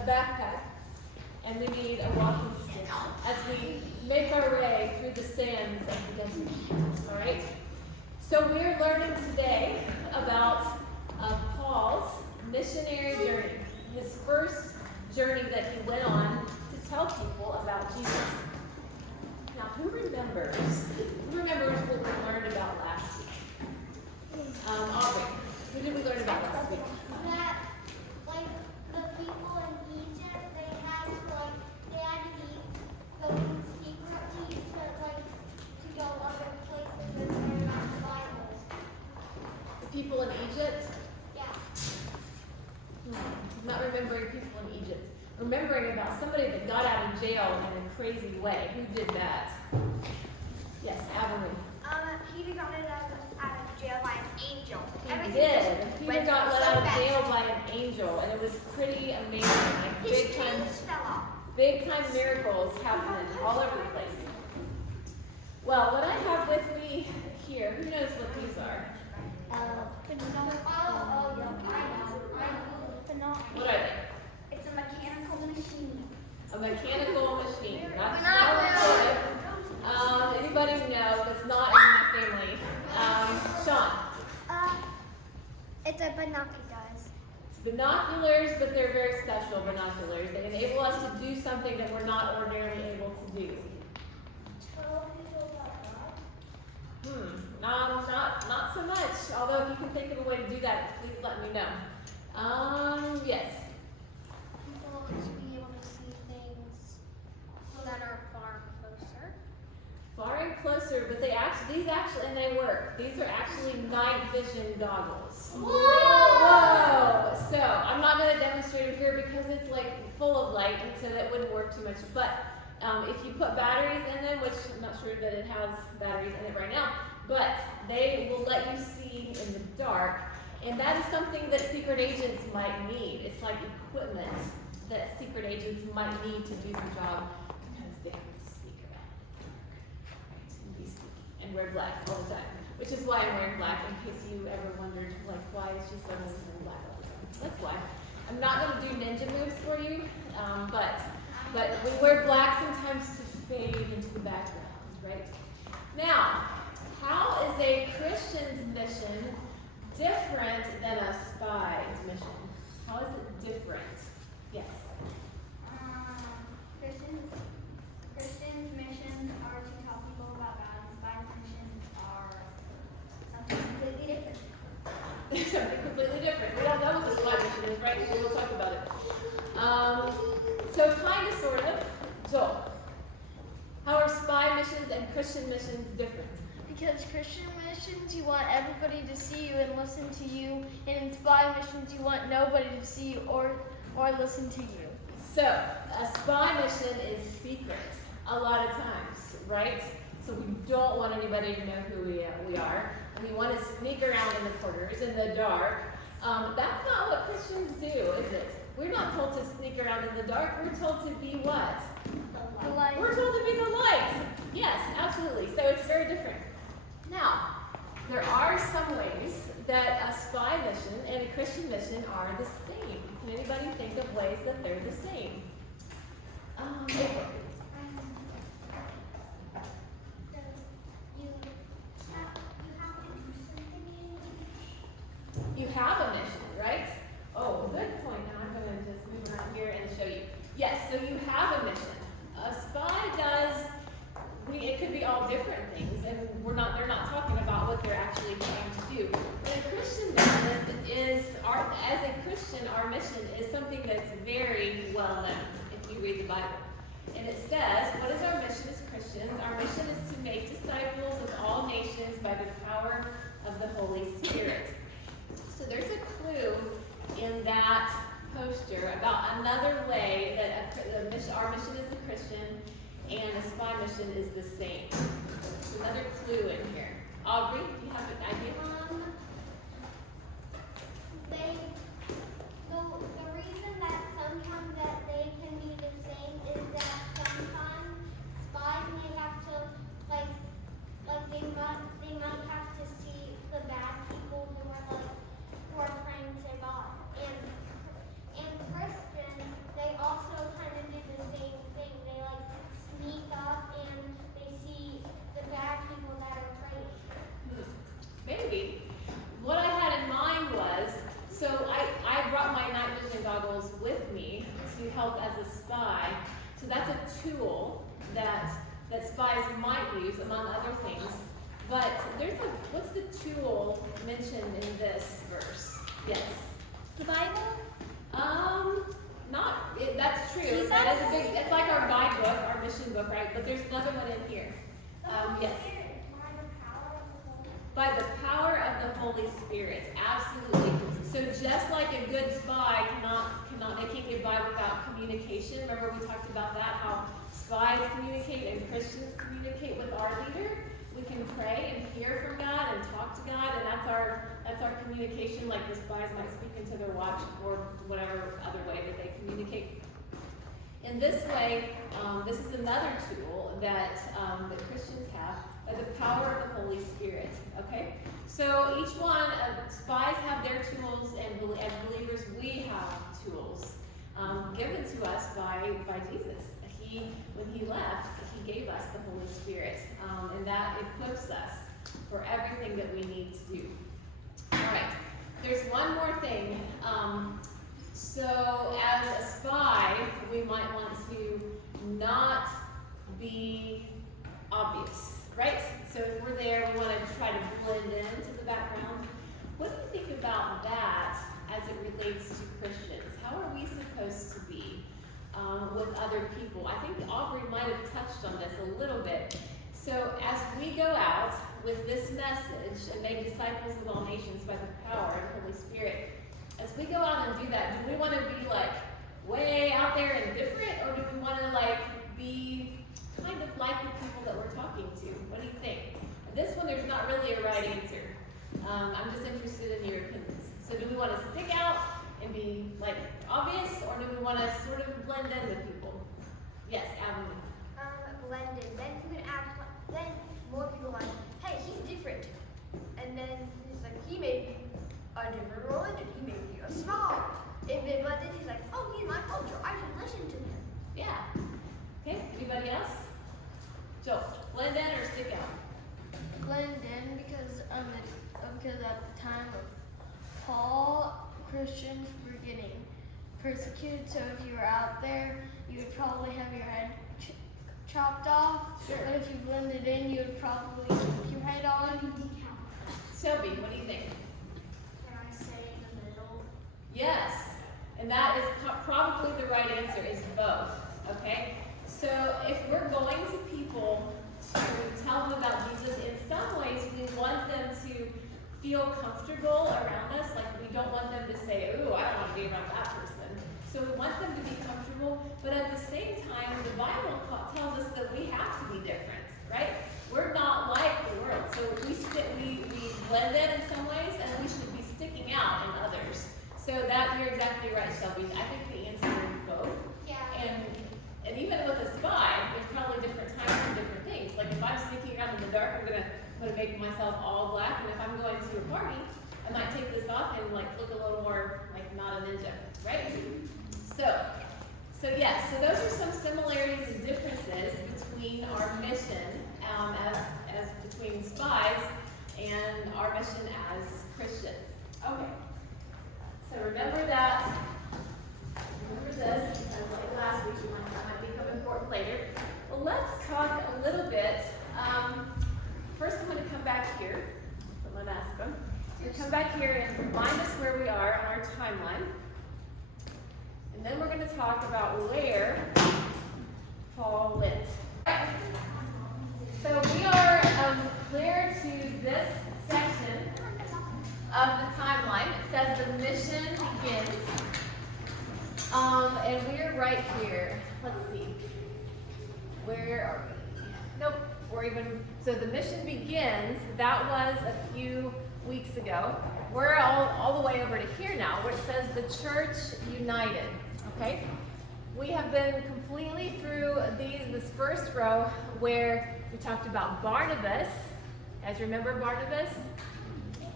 a backpack, and we need a walking stick as we make our way through the sands of the desert. All right? So we're learning today about Paul's missionary journey, his first journey that he went on to tell people about Jesus. Now, who remembers what we learned about last week? Aubrey, who did we learn about last week? That, like, the people in Egypt, they had to eat going secretly to go other places and learn about the Bible. The people in Egypt? Yeah. I'm not remembering people in Egypt. Remembering about somebody that got out of jail in a crazy way. Who did that? Yes, Avalon. Peter got out of jail by an angel. He did. Peter got let out of jail by an angel, and it was pretty amazing. Like big time miracles happening all over the place. Well, what I have with me here, who knows what these are? What are they? It's a mechanical machine. A mechanical machine. That's anybody know that's not in my family? Sean. It's a binoculars. It's binoculars, but they're very special binoculars. They enable us to do something that we're not ordinarily able to do. Not so much. Although if you can think of a way to do that, please let me know. Yes. People should be able to see things that are far closer. Far and closer, but and they work. These are actually night vision goggles. Whoa! So I'm not going to demonstrate it here because it's like full of light, and so that wouldn't work too much. But if you put batteries in them, which I'm not sure that it has batteries in it right now, but they will let you see in the dark, and that is something that secret agents might need. It's like equipment that secret agents might need to do their job because they have to sneak around in the dark, right? And be sneaky and wear black all the time, which is why I'm wearing black, in case you ever wondered, like, why is she suddenly wearing black all the time? That's why. I'm not going to do ninja moves for you, but we wear black sometimes to fade into the background, right? Now, how is a Christian's mission different than a spy's mission? How is it different? Yes. Christians' missions are to tell people about God, and spies' missions are something completely different. Something completely different. We don't know what the spy mission is, right? So we'll talk about it. So kind of, sort of. Joel, how are spy missions and Christian missions different? Because Christian missions, you want everybody to see you and listen to you, and in spy missions, you want nobody to see you or listen to you. So, a spy mission is secret a lot of times, right? So we don't want anybody to know who we are. We want to sneak around in the corners in the dark. That's not what Christians do, is it? We're not told to sneak around in the dark. We're told to be what? The light. We're told to be the light. Yes, absolutely. So it's very different. Now, there are some ways that a spy mission and a Christian mission are the same. Can anybody think of ways that they're the same? April. You have a mission, right? Oh, good point. Now I'm going to just move around here and show you. Yes, so you have a mission. A spy does, it could be all different things, and they're not talking about what they're actually trying to do. But a Christian mission as a Christian, our mission is something that's very well known if you read the Bible. And it says, what is our mission as Christians? Our mission is to make disciples of all nations by the power of the Holy Spirit. So there's a clue in that poster about another way that our mission as a Christian and a spy mission is the same. There's another clue in here. Aubrey, do you have an idea? The reason that sometimes that they can be the same is that sometimes spies may have to they might have to see the bad people who are praying to God. And Christians, they goggles with me to help as a spy. So that's a tool that spies might use, among other things. But what's the tool mentioned in this verse? Yes. The Bible? That's true. Jesus? That is a big. It's like our guidebook, our mission book, right? But there's another one in here. Yes. By the power of the Holy Spirit, absolutely. So just like a good spy they can't get by without communication. Remember we talked about that, how spies communicate and Christians communicate with our leader. We can pray and hear from God and talk to God, and that's our communication. Like the spies might speak into their watch or whatever other way that they communicate. In this way, this is another tool that Christians have, the power of the Holy Spirit. Okay, so each one spies have their tools, and as believers, we have tools given to us by Jesus. When he left, he gave us the Holy Spirit, and that equips us for everything that we need to do. All right, there's one more thing. So as a spy, we might want to not be obvious, right? So if we're there, we want to try to blend into the background. What do you think about that as it relates to Christians? How are we supposed to be with other people? I think Aubrey might have touched on this a little bit. So as we go out with this message and make disciples of all nations by the power of the Holy Spirit, as we go out and do that, do we want to be like way out there and different, or do we want to like be kind of like the people that we're talking to? What do you think? This one, there's not really a right answer. I'm just interested in your opinions. So do we want to stick out and be like obvious, or do we want to sort of blend in with people? Yes, Avenue. Blend in. Then you can act like, then more people are like, hey, he's different. And then he's like, he may be a different religion. He may be a snob. If they blend in, he's like, oh, he's my culture. I should listen to him. Yeah. Okay, anybody else? Joel, blend in or stick out? Blend in because at the time of Paul, Christians were getting persecuted. So if you were out there, you would probably have your head chopped off. Sure. But if you blended in, you would probably keep your head on. Shelby, what do you think? Can I say in the middle? Yes, and that is probably the right answer, is both, okay? So if we're going to people to tell them about Jesus, in some ways we want them to feel comfortable around us. Like we don't want them to say, ooh, I don't want to be around that person. So we want them to be comfortable, but at the same time, the Bible tells us that we have to be different, right? We're not like the world. So we blend in some ways, and we should be sticking out in others. So that, you're exactly right, Shelby. I think the answer is both. Yeah. And even with a spy, there's probably different times for different things. Like if I'm sneaking around in the dark, I'm gonna make myself all black, and if I'm going to a party, I might take this off and like look a little more like not a ninja, right? So yes, so those are some similarities and differences between our mission as between spies and our mission as Christians. Okay, so remember that. Remember this, because like last week, that might become important later. Well, let's talk a little bit. First, I'm going to come back here. Put my mask on. I'm going to come back here and remind us where we are on our timeline. And then we're going to talk about where Paul went. So we are clear to this section of the timeline. It says the mission begins. And we're right here. Let's see. Where are we? Nope. So the mission begins. That was a few weeks ago. We're all the way over to here now, where it says the church united. Okay? We have been completely through this first row where we talked about Barnabas. Guys, remember Barnabas?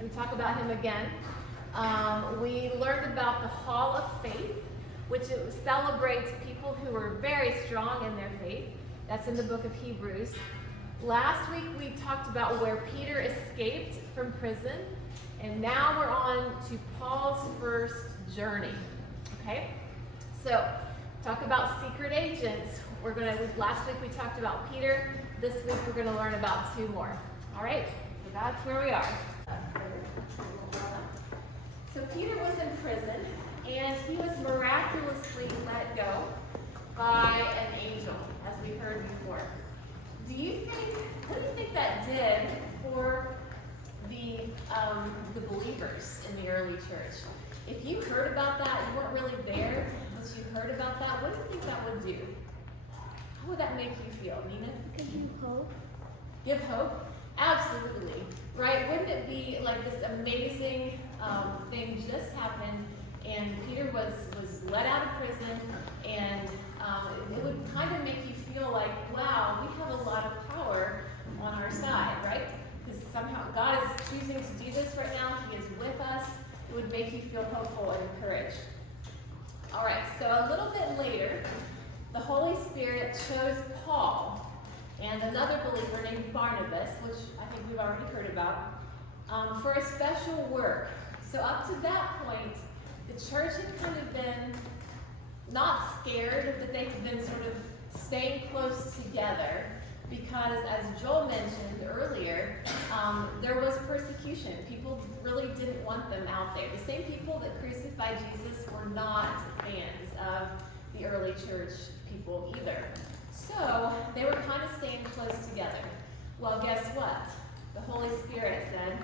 We talk about him again. We learned about the Hall of Faith, which celebrates people who are very strong in their faith. That's in the book of Hebrews. Last week we talked about where Peter escaped from prison, and now we're on to Paul's first journey. Okay? So, talk about secret agents. Last week we talked about Peter. This week we're going to learn about 2 more. All right? So that's where we are. So Peter was in prison, and he was miraculously let go by an angel, as we heard before. What do you think that did for the believers in the early church? If you heard about that, you weren't really there, but you heard about that, what do you think that would do? How would that make you feel, Nina? Give you hope. Give hope? Absolutely. Right? Wouldn't it be like this amazing thing just happened, and Peter was let out of prison, and it would kind of make you feel like, wow, we have a lot of power on our side, right? Because somehow God is choosing to do this right now. He is with us. It would make you feel hopeful and encouraged. All right, so a little bit later, the Holy Spirit chose Paul and another believer named Barnabas, which I think we've already heard about, for a special work. So up to that point, the church had kind of been not scared, but they had been sort of staying close together because, as Joel mentioned earlier, there was persecution. People really didn't want them out there. The same people that crucified Jesus were not fans of the early church people either. So they were kind of staying close together. Well, guess what? The Holy Spirit said,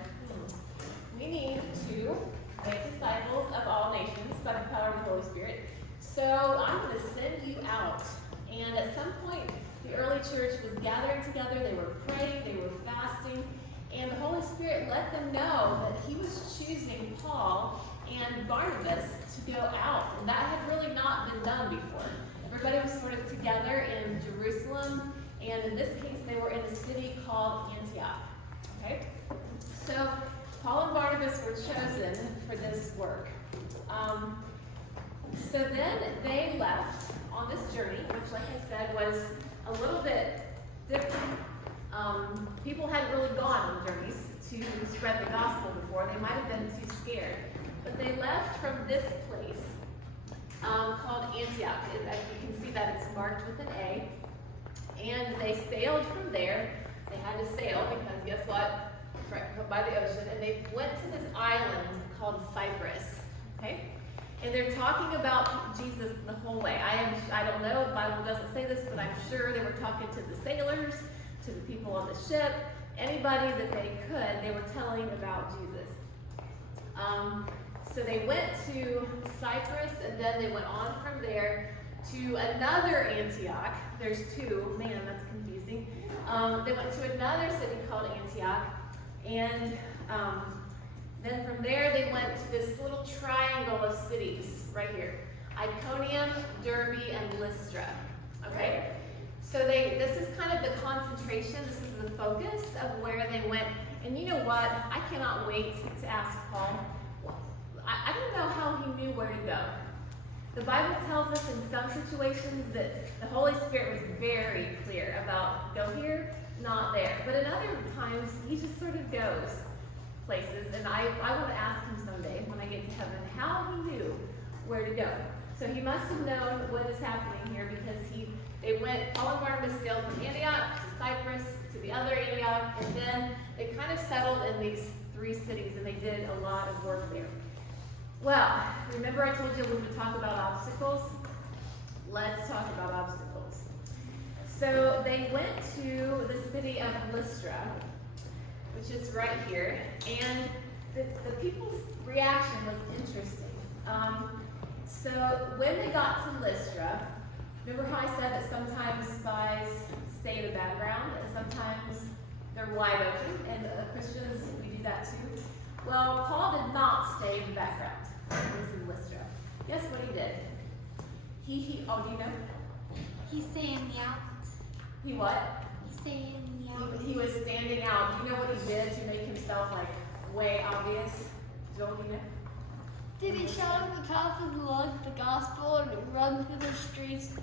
we need to make disciples of all nations by the power of the Holy Spirit. So I'm going to send you out. And at some point, the early church was gathering together. They were praying. They were fasting. And the Holy Spirit let them know that he was choosing Paul and Barnabas to go out. And that had really not been done before. Everybody was sort of together in Jerusalem. And in this case, they were in a city called Antioch. Okay? So Paul and Barnabas were chosen for this work. So then they left on this journey, which, like I said, was a little bit different. People hadn't really gone on journeys to spread the gospel before. They might have been too scared. But they left from this place called Antioch. You can see that it's marked with an A. And they sailed from there. They had to sail because guess what? It's right by the ocean. And they went to this island called Cyprus. Okay? And they're talking about Jesus the whole way. I don't know, the Bible doesn't say this, but I'm sure they were talking to the sailors, to the people on the ship, anybody that they could, they were telling about Jesus. So they went to Cyprus, and then they went on from there to another Antioch. There's 2. Man, that's confusing. They went to another city called Antioch, and then from there, they went to this little triangle of cities right here. Iconium, Derbe, and Lystra. Okay? So this is kind of the concentration. This is the focus of where they went. And you know what? I cannot wait to ask Paul. I don't know how he knew where to go. The Bible tells us in some situations that the Holy Spirit was very clear about go here, not there. But in other times, he just sort of goes places, and I want to ask him someday when I get to heaven how he knew where to go. So he must have known what is happening here because Paul and Barnabas sailed from Antioch to Cyprus to the other Antioch, and then they kind of settled in these 3 cities, and they did a lot of work there. Well, remember I told you we would talk about obstacles? Let's talk about obstacles. So they went to the city of Lystra, which is right here, and the people's reaction was interesting. So when they got to Lystra, remember how I said that sometimes spies stay in the background, and sometimes they're wide open, and Christians, we do that too? Well, Paul did not stay in the background when he was in Lystra. Guess what he did? Do you know? He's saying the out. He what? He's saying the out. He was standing out. Do you know what he did to make himself like way obvious? Joel, do you know? Did he shout at the top of the lungs the gospel and run through the streets?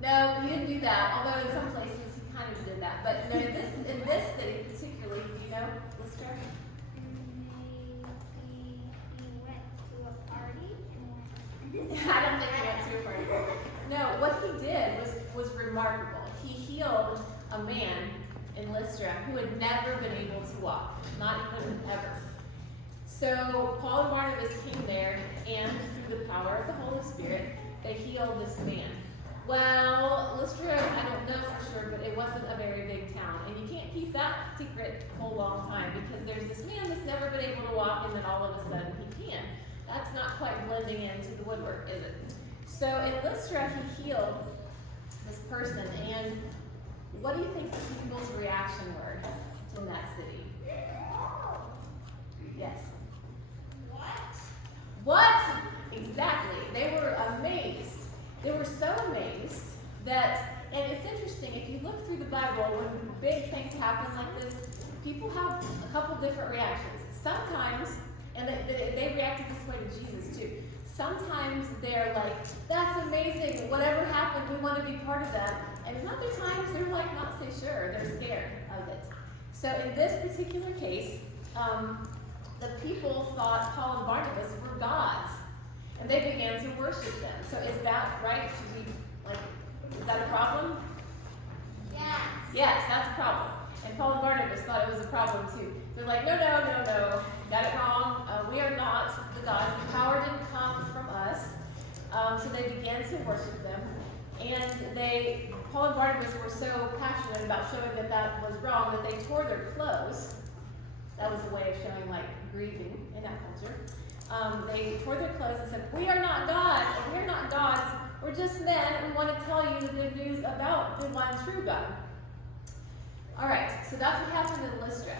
No, he didn't do that. Although in some places he kind of did that. But no, in this city particularly, do you know Lystra? Maybe he went to a party and I don't think No, what he did was remarkable. He healed a man in Lystra who had never been able to walk, not even ever. So Paul and Barnabas came there, and through the power of the Holy Spirit, they healed this man. Well, Lystra, I don't know for sure, but it wasn't a very big town. And you can't keep that secret a whole long time, because there's this man that's never been able to walk, and then all of a sudden he can. That's not quite blending into the woodwork, is it? So in Lystra, he healed this person, and what do you think the people's reaction were in that city? Yes. What? Exactly. They were amazed. They were so amazed that, and it's interesting, if you look through the Bible, when big things happen like this, people have a couple different reactions. Sometimes, and they reacted this way to Jesus too. Sometimes they're like, that's amazing, whatever happened, we want to be part of that. And in other times, they're like not so sure, they're scared of it. So in this particular case, the people thought Paul and Barnabas were gods, and they began to worship them. So is that right? Should we, is that a problem? Yes. Yes, that's a problem. And Paul and Barnabas thought it was a problem too. They're like, no, got it wrong. We are not the gods. The power didn't come from us. So they began to worship them. And Paul and Barnabas were so passionate about showing that that was wrong that they tore their clothes. That was a way of showing grieving in that culture. They tore their clothes and said, we are not God, and we are not gods. We're just men, and we want to tell you the good news about the one true God. All right, so that's what happened in Lystra.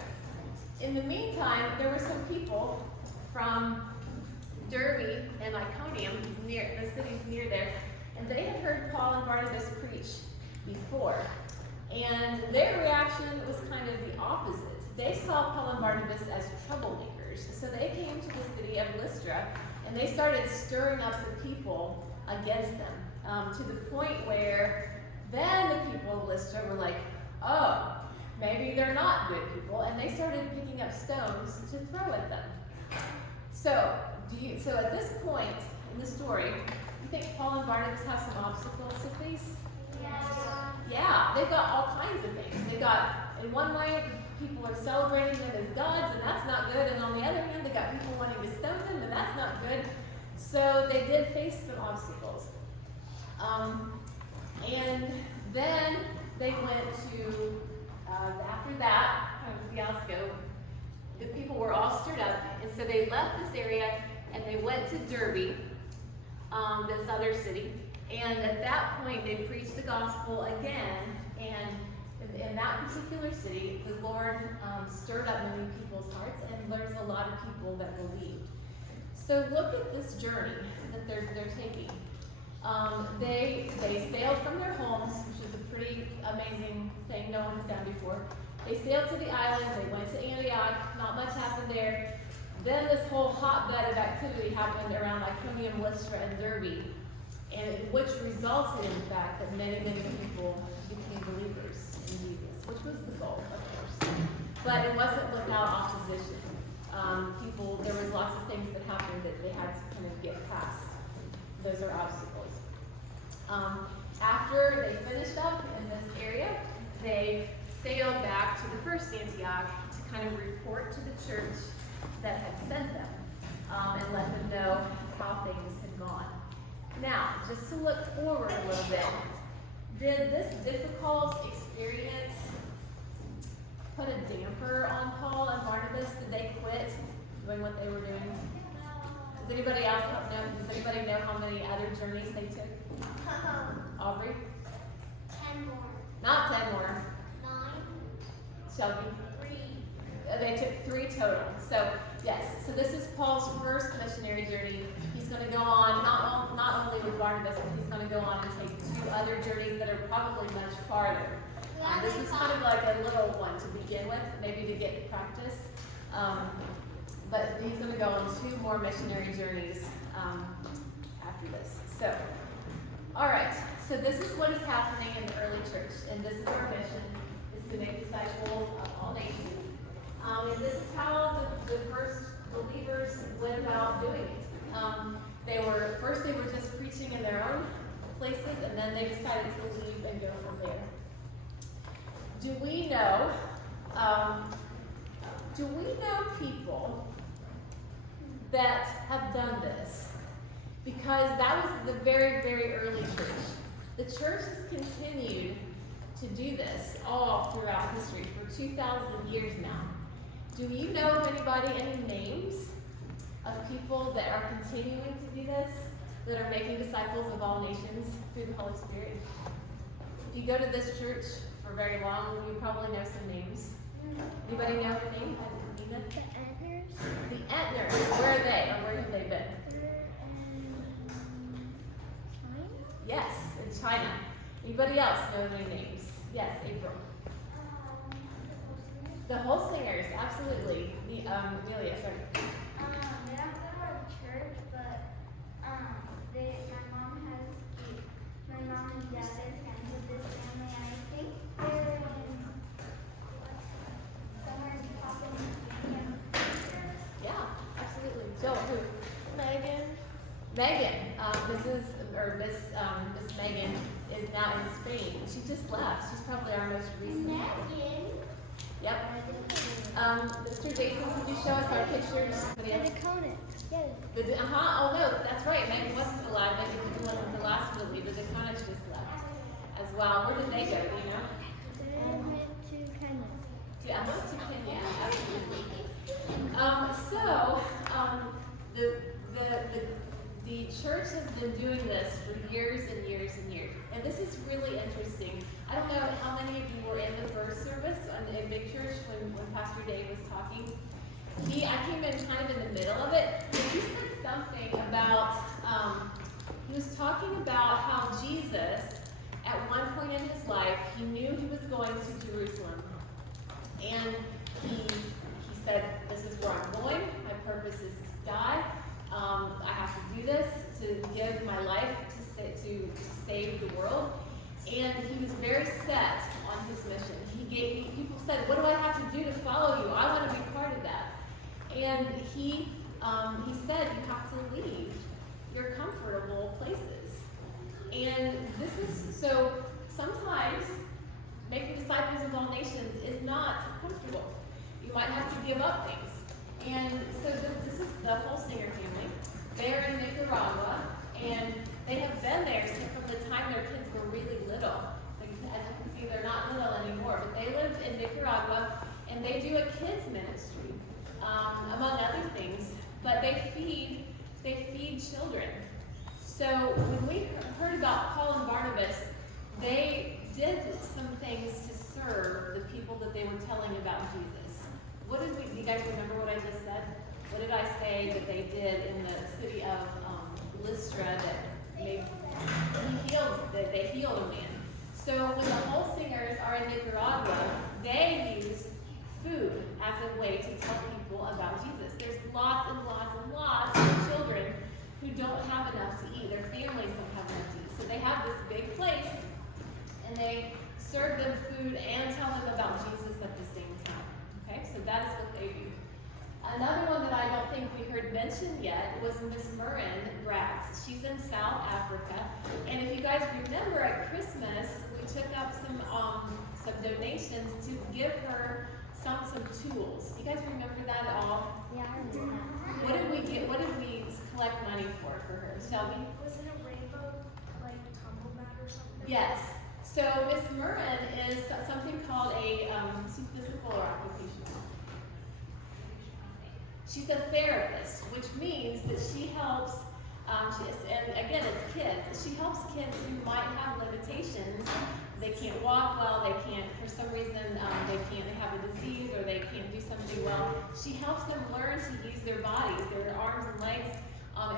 In the meantime, there were some people from Derbe and Iconium, near the cities near there, and they had heard Paul and Barnabas preach before. And their reaction was kind of the opposite. They saw Paul and Barnabas as troublemakers. So they came to the city of Lystra, and they started stirring up the people against them, to the point where then the people of Lystra were like, oh, maybe they're not good people, and they started picking up stones to throw at them. So at this point in the story, you think Paul and Barnabas have some obstacles to face? Yeah, they've got all kinds of things. They've got, in one way, people are celebrating them as gods, and that's not good. And on the other hand, they got people wanting to stone them, and that's not good. So they did face some obstacles. And then they went to, after that kind of fiasco, the people were all stirred up, and so they left this area and they went to Derbe, this other city. And at that point, they preached the gospel again, and in that particular city, the Lord stirred up many people's hearts, and there's a lot of people that believed. So look at this journey that they're taking. They sailed from their homes, which is a pretty amazing thing no one has done before. They sailed to the island, they went to Antioch, not much happened there. Then this whole hotbed of activity happened around Iconium, Lystra, and Derbe, and which resulted in the fact that many people became believers in Jesus, which was the goal, of course. But it wasn't without opposition. There was lots of things that happened that they had to kind of get past. Those are obstacles. After they finished up in this area, they sailed back to the first Antioch to kind of report to the church that had sent them, and let them know how things had gone. Now, just to look forward a little bit, did this difficult experience put a damper on Paul and Barnabas? Did they quit doing what they were doing? Does anybody else know? Does anybody know how many other journeys they took? Aubrey? 10 more. Not 10 more. 9. Shelby? 3. They took 3 total. So yes, so this is Paul's first missionary journey. He's going to go on, not only with Barnabas, but he's going to go on and take 2 other journeys that are probably much farther. This was kind of like a little one to begin with, maybe to get practice. But he's going to go on 2 more missionary journeys after this. So, all right. So this is what is happening in the early church, and this is our mission: is to make disciples of all nations. And this is how the first believers went about doing it. They were just preaching in their own places, and then they decided to leave and go from there. Do we know people that have done this? Because that was the very, very early church. The church has continued to do this all throughout history for 2,000 years now. Do you know of anybody, any names of people that are continuing to do this, that are making disciples of all nations through the Holy Spirit? If you go to this church for very long, you probably know some names. Anybody know the name? The Etners. The Etners. Where are they, or where have they been? They're in China. Yes, in China. Anybody else know any names? Yes, April. The Holsingers, absolutely. The Amelia, sorry. They don't go to church, but my mom and dad are friends with this family, and I think they're in somewhere in Papua New Guinea. Yeah, absolutely. Joe, who? Megan. Megan, Miss Megan is now in Spain. She just left. She's probably our most recent. Megan. Yep. Mr. Jason, could you show us our pictures? And the Conant. Yes. Oh no, that's right. Megan wasn't alive. Megan wasn't the last one to leave, but the Conants just left as well. Where did they go? Do you know? They went to Kenya. Yeah, I went to Kenya. Absolutely. The church has been doing this for years and years and years, and this is really interesting. I don't know how many of you were in the first service in Big Church when Pastor Dave was talking. I came in kind of in the middle of it, and he said something about, he was talking about how Jesus, at one point in his life, he knew he was going to Jerusalem, and he said, this is where I'm going, my purpose is to die. I have to do this to give my life to save the world. And he was very set on his mission. People said, what do I have to do to follow you? I want to be part of that. And he said, you have to leave your comfortable places. And this is, so sometimes making disciples of all nations is not comfortable. You might have to give up things. And so this is the Holsinger family. They're in Nicaragua, and they have been there since from the time their kids were really little. As you can see, they're not little anymore, but they live in Nicaragua, and they do a kids ministry, among other things. But they feed children. So when we heard about Paul and Barnabas, they did some things to serve the people that they were telling about Jesus. Do you guys remember what I just said? What did I say that they did in the city of Lystra that they healed a man? So when the Holsingers are in Nicaragua, they use food as a way to tell people about Jesus. There's lots and lots and lots of children who don't have enough to eat. Their families don't have enough to eat. So they have this big place, and they serve them food and tell them about Jesus at the same time. Okay, so that is what they do. Another one that I don't think we heard mentioned yet was Miss Murrin Bratz. She's in South Africa. And if you guys remember at Christmas, we took up some donations to give her some tools. You guys remember that at all? Yeah, I remember that. What did we collect money for her? Shelby? Was it a rainbow, like, tumble mat or something? Yes. So Miss Murrin is something called she's physical or occupational. She's a therapist, which means that she helps, and again, it's kids. She helps kids who might have limitations. They can't walk well, they can't, for some reason, they have a disease or they can't do something well. She helps them learn to use their bodies, their arms and legs,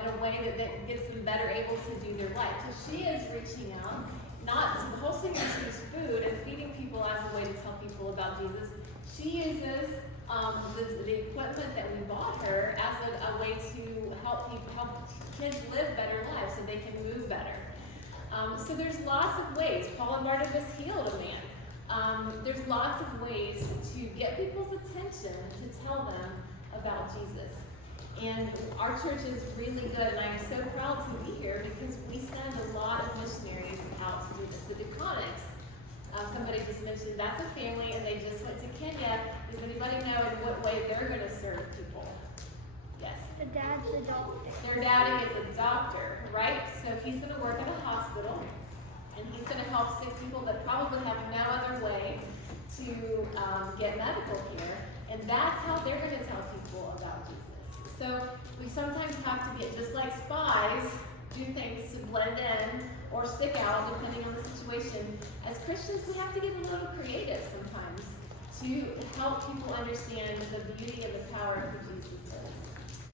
in a way that gets them better able to do their life. So she is reaching out, not to the whole thing is to use food and feeding people as a way to tell people about Jesus. She uses the equipment that we bought her as a way to help kids live better lives so they can move better. So there's lots of ways. Paul and Barnabas healed a man. There's lots of ways to get people's attention to tell them about Jesus. And our church is really good, and I'm so proud to be here because we send a lot of missionaries dad's a doctor. Their daddy is a doctor, right? So he's going to work at a hospital, and he's going to help sick people that probably have no other way to get medical care, and that's how they're going to tell people about Jesus. So we sometimes have to get, just like spies, do things to blend in or stick out depending on the situation. As Christians, we have to get a little creative sometimes to help people understand the beauty and the power of who Jesus is.